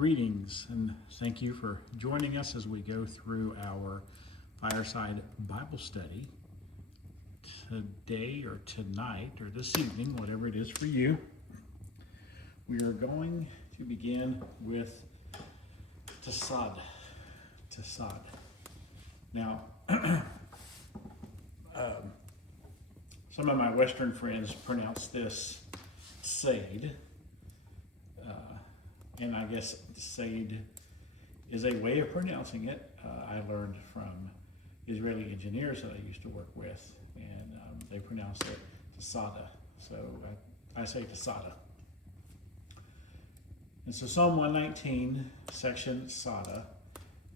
Greetings and thank you for joining us as we go through our Fireside Bible study today or tonight or this evening, whatever it is for you. We are going to begin with Tsadhe. Now, some of my Western friends pronounce this Tsadhe. And I guess Tsadhe is a way of pronouncing it. I learned from Israeli engineers that I used to work with, and they pronounce it Tsadhe. So I say Tsadhe. And so Psalm 119, section Tsadhe,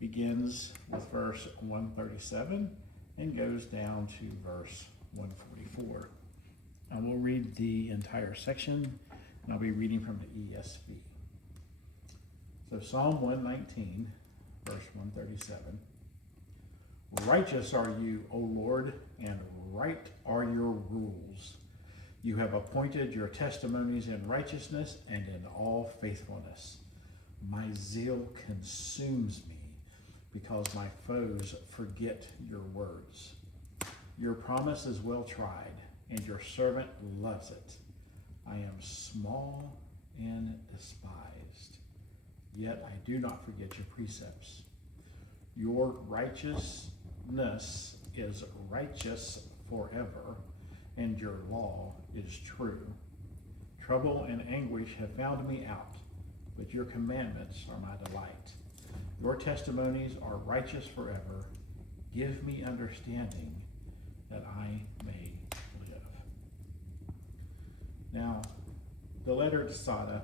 begins with verse 137 and goes down to verse 144. And we'll read the entire section, and I'll be reading from the ESV. So Psalm 119, verse 137. Righteous are you, O Lord, and right are your rules. You have appointed your testimonies in righteousness and in all faithfulness. My zeal consumes me because my foes forget your words. Your promise is well tried, and your servant loves it. I am small and despised, yet I do not forget your precepts. Your righteousness is righteous forever, and your law is true. Trouble and anguish have found me out, but your commandments are my delight. Your testimonies are righteous forever. Give me understanding that I may live. Now, the letter Tsadhe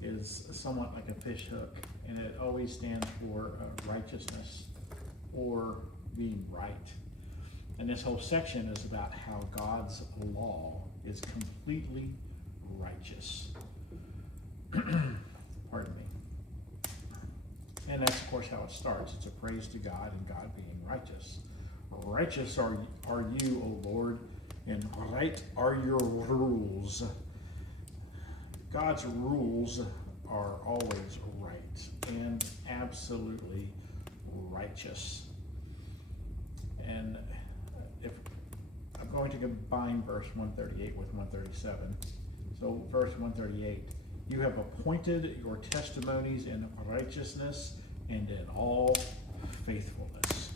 is somewhat like a fish hook, and it always stands for righteousness or being right. And this whole section is about how God's law is completely righteous. Pardon me. And that's, of course, how it starts. It's a praise to God and God being righteous. Righteous are you, O Lord, and right are your rules. God's rules are always right and absolutely righteous. And if I'm going to combine verse 138 with 137. So verse 138, you have appointed your testimonies in righteousness and in all faithfulness.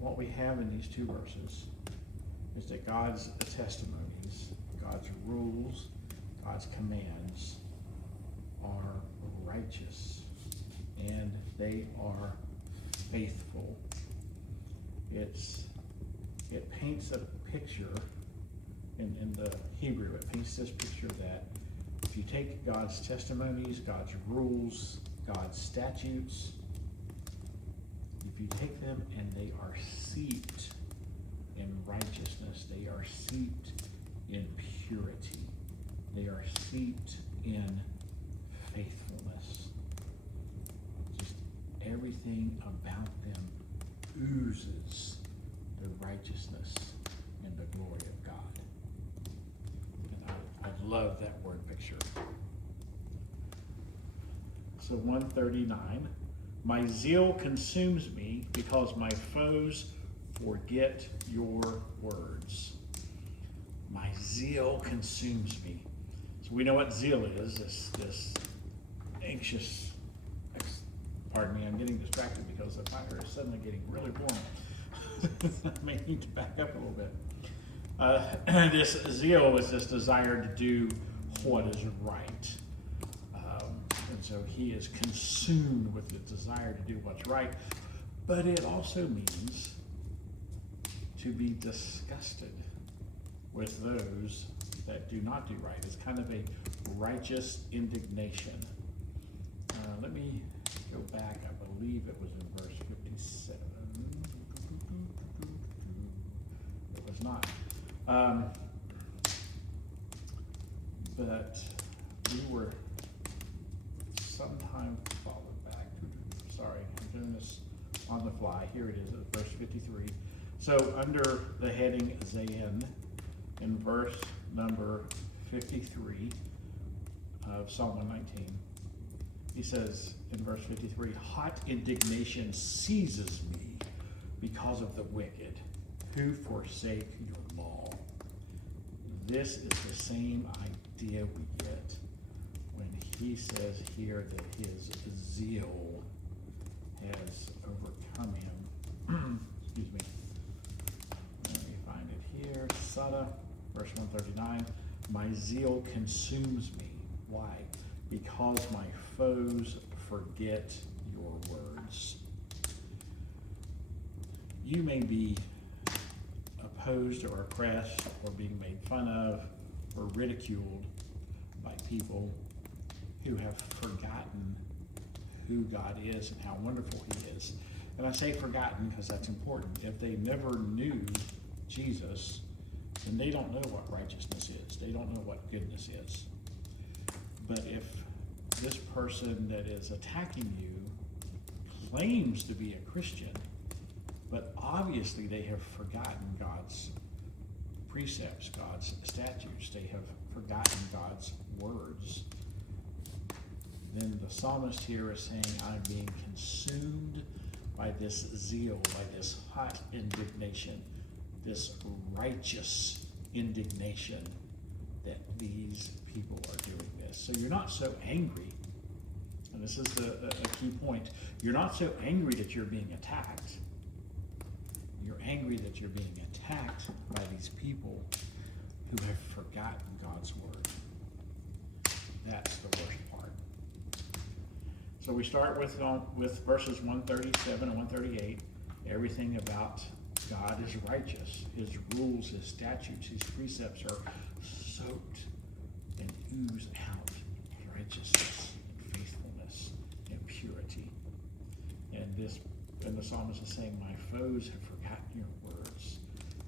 What we have in these two verses is that God's testimonies, God's rules, God's commands are righteous and they are faithful. It paints a picture in the Hebrew. It paints this picture that if you take God's testimonies, God's rules, God's statutes, if you take them and they are seeped in righteousness, they are seeped in purity, they are seeped in faithfulness. Just everything about them oozes the righteousness and the glory of God. And I love that word picture. So 139, my zeal consumes me because my foes forget your words. My zeal consumes me. So we know what zeal is, this anxious, pardon me, I'm getting distracted because the fire is suddenly getting really warm. I may need to back up a little bit. This zeal is this desire to do what is right. And so he is consumed with the desire to do what's right. But it also means to be disgusted with those that do not do right. It's kind of a righteous indignation. Let me go back. I believe it was in verse 57. It was not. But we were sometime followed back. Sorry, I'm doing this on the fly. Here it is at verse 53. So under the heading Zayin, in verse number 53 of Psalm 119, He says in verse 53, hot indignation seizes me because of the wicked who forsake your law. This is the same idea we get when he says here that his zeal has overcome him. Excuse me. Let me find it here. Tsadhe, verse 139. My zeal consumes me. Why? Because my foes forget your words. You may be opposed or oppressed or being made fun of or ridiculed by people who have forgotten who God is and how wonderful he is. And I say forgotten because that's important. If they never knew Jesus, then they don't know what righteousness is. They don't know what goodness is. But if this person that is attacking you claims to be a Christian, but obviously they have forgotten God's precepts, God's statutes, they have forgotten God's words, then the psalmist here is saying, I'm being consumed by this zeal, by this hot indignation, this righteous indignation that these people are doing this. So you're not so angry, and this is a key point, you're not so angry that you're being attacked. You're angry that you're being attacked by these people who have forgotten God's word. That's the worst part. So we start with verses 137 and 138. Everything about God is righteous. His rules, his statutes, his precepts are soaked and ooze out righteousness and faithfulness and purity. And the psalmist is saying, my foes have forgotten your words.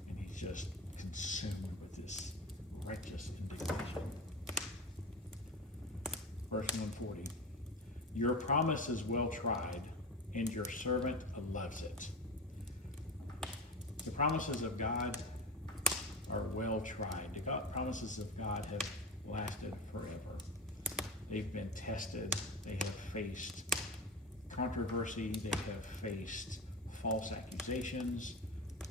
And he's just consumed with this righteous indignation. Verse 140. Your promise is well tried, and your servant loves it. The promises of God are well tried. The promises of God have lasted forever. They've been tested. They have faced controversy. They have faced false accusations.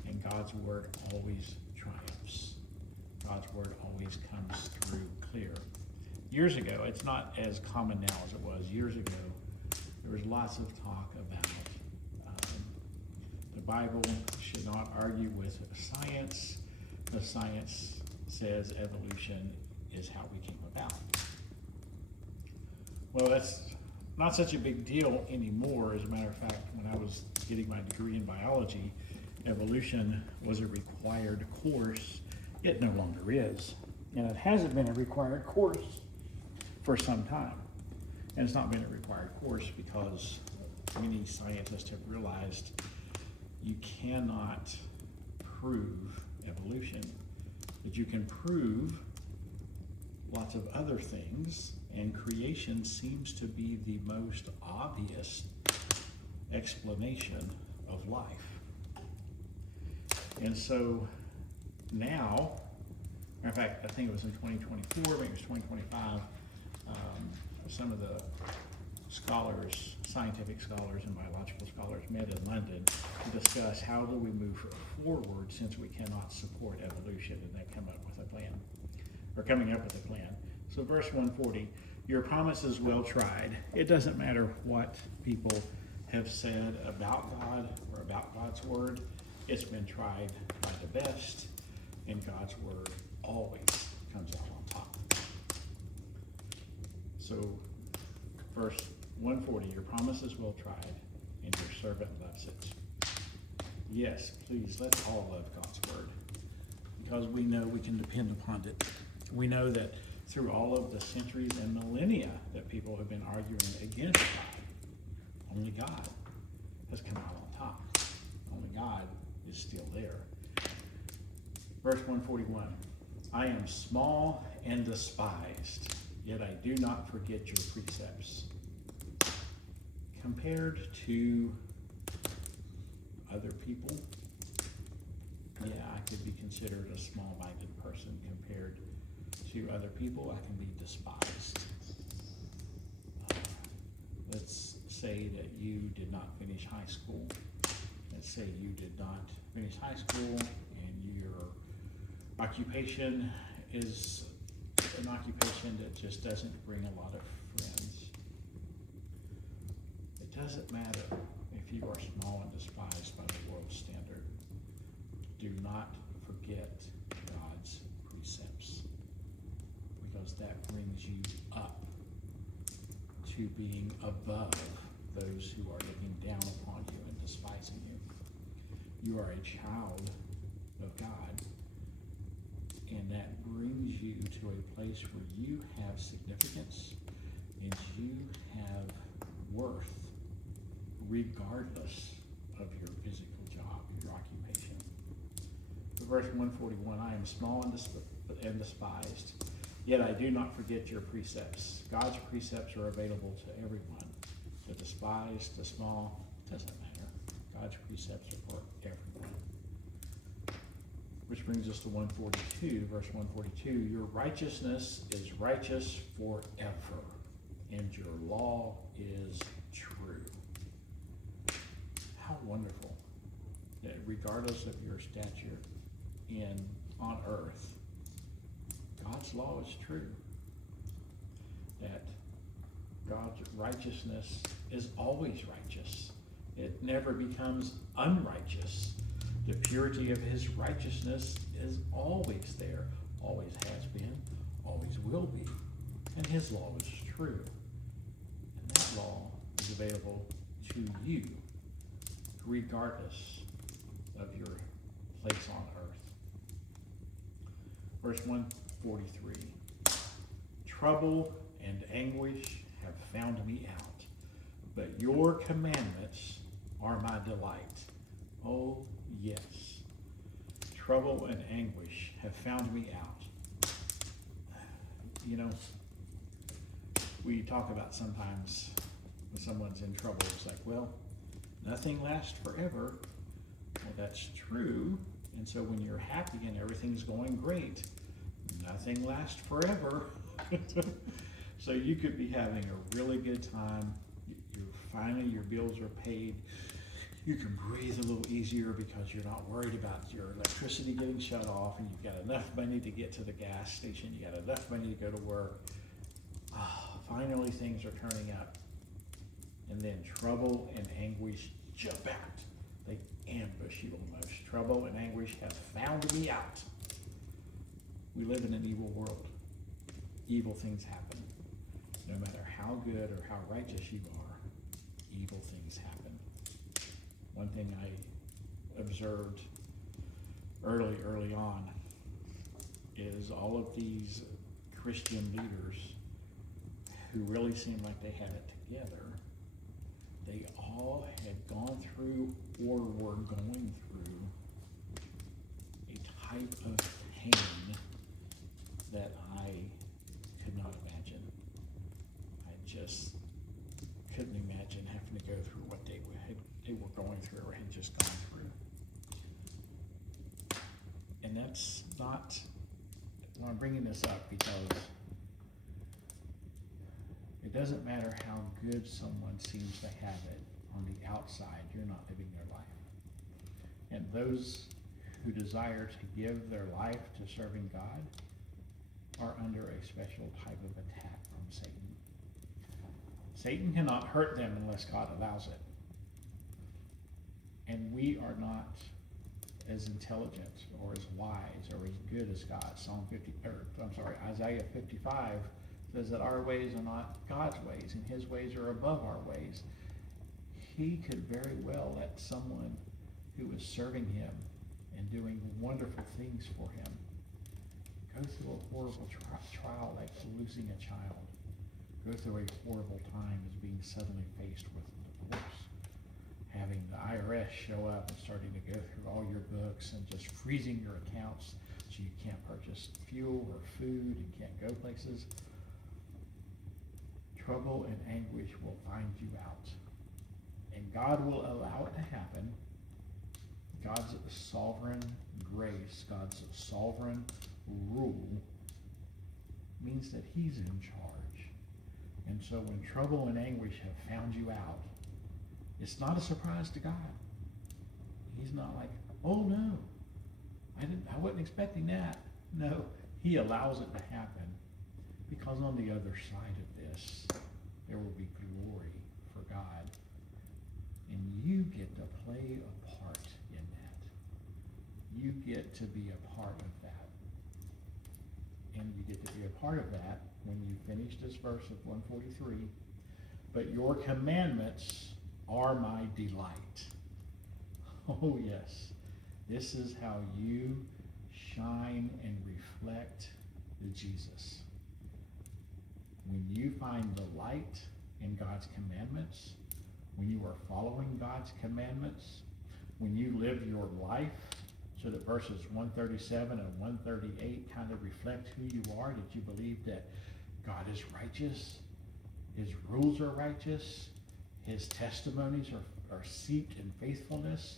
And God's word always triumphs. God's word always comes through clear. Years ago, it's not as common now as it was years ago, there was lots of talk about the Bible should not argue with science. The science says evolution is how we came about. Well, that's not such a big deal anymore. As a matter of fact, when I was getting my degree in biology, evolution was a required course. It no longer is. And it hasn't been a required course for some time. And it's not been a required course because many scientists have realized you cannot prove evolution, but you can prove lots of other things, and creation seems to be the most obvious explanation of life. And so now, matter of fact, I think it was in 2024, maybe it was 2025, some of the scholars, scientific scholars and biological scholars met in London to discuss how do we move forward since we cannot support evolution, and they come up with a plan, or coming up with a plan. So verse 140, your promise is well tried. It doesn't matter what people have said about God or about God's word. It's been tried by the best, and God's word always comes out on top. So verse 140, your promise is well tried, and your servant loves it. Yes, please, let's all love God's word, because we know we can depend upon it. We know that through all of the centuries and millennia that people have been arguing against God, only God has come out on top. Only God is still there. Verse 141, I am small and despised, yet I do not forget your precepts. Compared to other people, yeah, I could be considered a small-minded person. Compared to other people, I can be despised. say that you did not finish high school. Let's say you did not finish high school and your occupation is an occupation that just doesn't bring a lot of friends. It doesn't matter if you are small and despised by the world's standard. Do not forget God's precepts, because that brings you up to being above those who are looking down upon you and despising you. You are a child of God, and that brings you to a place where you have significance and you have worth regardless of your physical job, your occupation. Verse 141, I am small and despised, yet I do not forget your precepts. God's precepts are available to everyone. The despised, the small, doesn't matter. God's precepts are for everyone. Which brings us to 142, verse 142. Your righteousness is righteous forever, and your law is true. How wonderful that regardless of your stature on earth, God's law is true. That God's righteousness is always righteous. It never becomes unrighteous. The purity of his righteousness is always there, always has been, always will be. And his law is true. And that law is available to you, regardless of your place on earth. Verse 143, trouble and anguish have found me out, but your commandments are my delight. Oh, yes. Trouble and anguish have found me out. You know, we talk about sometimes when someone's in trouble, it's like, well, nothing lasts forever. Well, that's true. And so when you're happy and everything's going great, nothing lasts forever. So you could be having a really good time. Finally, your bills are paid. You can breathe a little easier because you're not worried about your electricity getting shut off, and you've got enough money to get to the gas station. You got enough money to go to work. Finally, things are turning up. And then trouble and anguish jump out. They ambush you almost. Trouble and anguish have found me out. We live in an evil world. Evil things happen. No matter how good or how righteous you are, evil things happen. One thing I observed early on is all of these Christian leaders who really seemed like they had it together. They all had gone through or were going through a type of pain that I could not imagine. I just couldn't imagine having to go through what they were going through or had just gone through. And that's not, well, I'm bringing this up because it doesn't matter how good someone seems to have it on the outside, you're not living their life. And those who desire to give their life to serving God are under a special type of attack from Satan. Satan cannot hurt them unless God allows it. And we are not as intelligent or as wise or as good as God. Isaiah 55 says that our ways are not God's ways, and his ways are above our ways. He could very well let someone who is serving him and doing wonderful things for him go through a horrible trial like losing a child, go through a horrible time as being suddenly faced with divorce, having the IRS show up and starting to go through all your books and just freezing your accounts so you can't purchase fuel or food and can't go places. Trouble and anguish will find you out. And God will allow it to happen. God's sovereign grace, God's sovereign rule means that he's in charge. And so when trouble and anguish have found you out, It's not a surprise to God. He's not like, oh no, I wasn't expecting that. No, he allows it to happen because on the other side of this, there will be glory for God. And you get to play a part in that. You get to be a part of that. And you get to be a part of that when you finish this verse of 143. But your commandments are my delight. Oh yes, this is how you shine and reflect the Jesus. When you find delight in God's commandments, when you are following God's commandments, when you live your life so that verses 137 and 138 kind of reflect who you are, that you believe that God is righteous, his rules are righteous, his testimonies are seeped in faithfulness.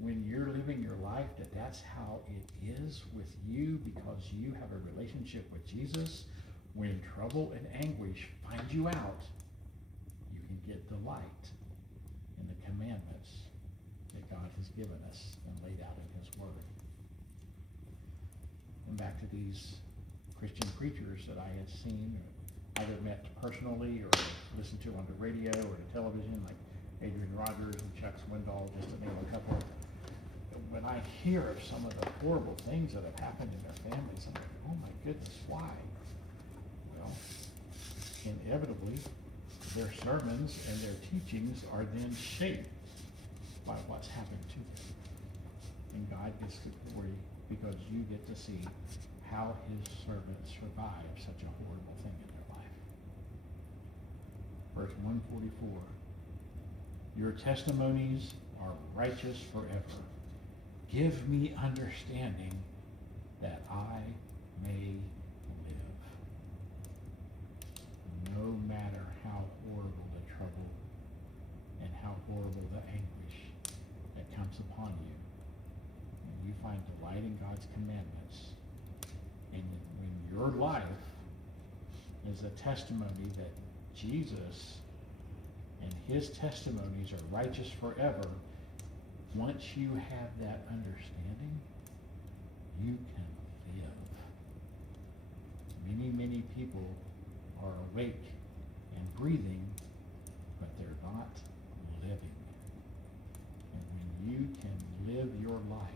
When you're living your life, that's how it is with you because you have a relationship with Jesus. When trouble and anguish find you out, you can get delight in the commandments that God has given us and laid out in his word. And back to these Christian preachers that I had seen, or either met personally or listened to on the radio or the television, like Adrian Rogers and Chuck Swindoll, just to name a couple. When I hear of some of the horrible things that have happened in their families, I'm like, oh my goodness, why? Well, inevitably, their sermons and their teachings are then shaped by what's happened to them. And God gets the glory because you get to see how his servants survive such a horrible thing in their life. Verse 144, your testimonies are righteous forever. Give me understanding that I may live. No matter how horrible the trouble and how horrible the anguish that comes upon you, when you find delight in God's commandments, and when your life is a testimony that Jesus and his testimonies are righteous forever, once you have that understanding, you can live. Many, many people are awake and breathing, but they're not living. And when you can live your life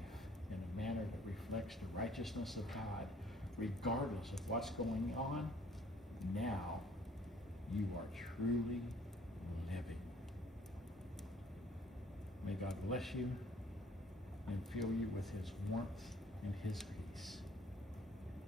in a manner that reflects the righteousness of God, regardless of what's going on, now you are truly living. May God bless you and fill you with his warmth and his peace.